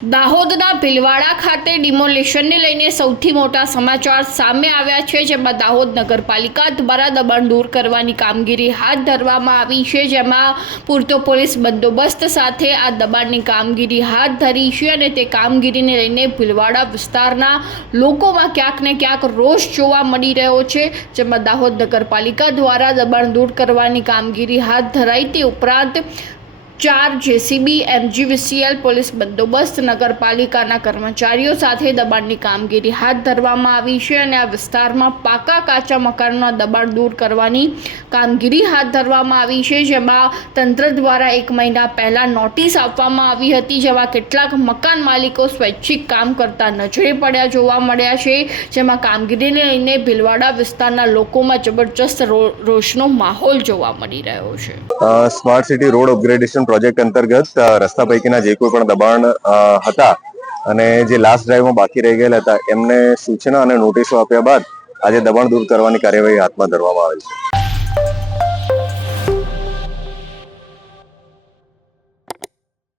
દાહોદના ભીલવાડા ખાતે ડિમોલિશનને લઈને સૌથી મોટા સમાચાર સામે આવ્યા છે, જેમાં દાહોદ નગરપાલિકા દ્વારા દબાણ દૂર કરવાની કામગીરી હાથ ધરવામાં આવી છે, જેમાં પૂરતો પોલીસ બંદોબસ્ત સાથે આ દબાણની કામગીરી હાથ ધરી છે અને તે કામગીરીને લઈને ભીલવાડા વિસ્તારના લોકોમાં ક્યાંક ને ક્યાંક રોષ જોવા મળી રહ્યો છે, જેમાં દાહોદ નગરપાલિકા દ્વારા દબાણ દૂર કરવાની કામગીરી હાથ ધરાઈ તે ઉપરાંત 4 જેસીબી એમજીવીસીએલ પોલીસ બંદોબસ્ત નગરપાલિકાના કર્મચારીઓ સાથે દબાણની કામગીરી હાથ ધરવામાં આવી છે અને આ વિસ્તારમાં પાકા કાચા મકાનોના દબાણ દૂર કરવાની કામગીરી હાથ ધરવામાં આવી છે, જેમાં તંત્ર દ્વારા 1 મહિના પહેલા નોટિસ આપવામાં આવી હતી, જેમાં કેટલાક મકાન માલિકો સ્વૈચ્છિક કામ કરતા નજરે પડ્યા જોવા મળ્યા છે, જેમાં કામગીરીને લઈને ભીલવાડા વિસ્તારના લોકોમાં જબરજસ્ત રોષનો માહોલ જોવા મળી રહ્યો છે। Smart city road upgradation project અંતર્ગત રસ્તા પૈકીના જે કોઈ પણ દબાણ હતા અને જે લાસ્ટ ડ્રાઈવમાં બાકી રહી ગયેલા હતા એમને સૂચના અને નોટિસો આપ્યા બાદ આજે દબાણ દૂર કરવાની કાર્યવાહી હાથમાં ધરવામાં આવી છે।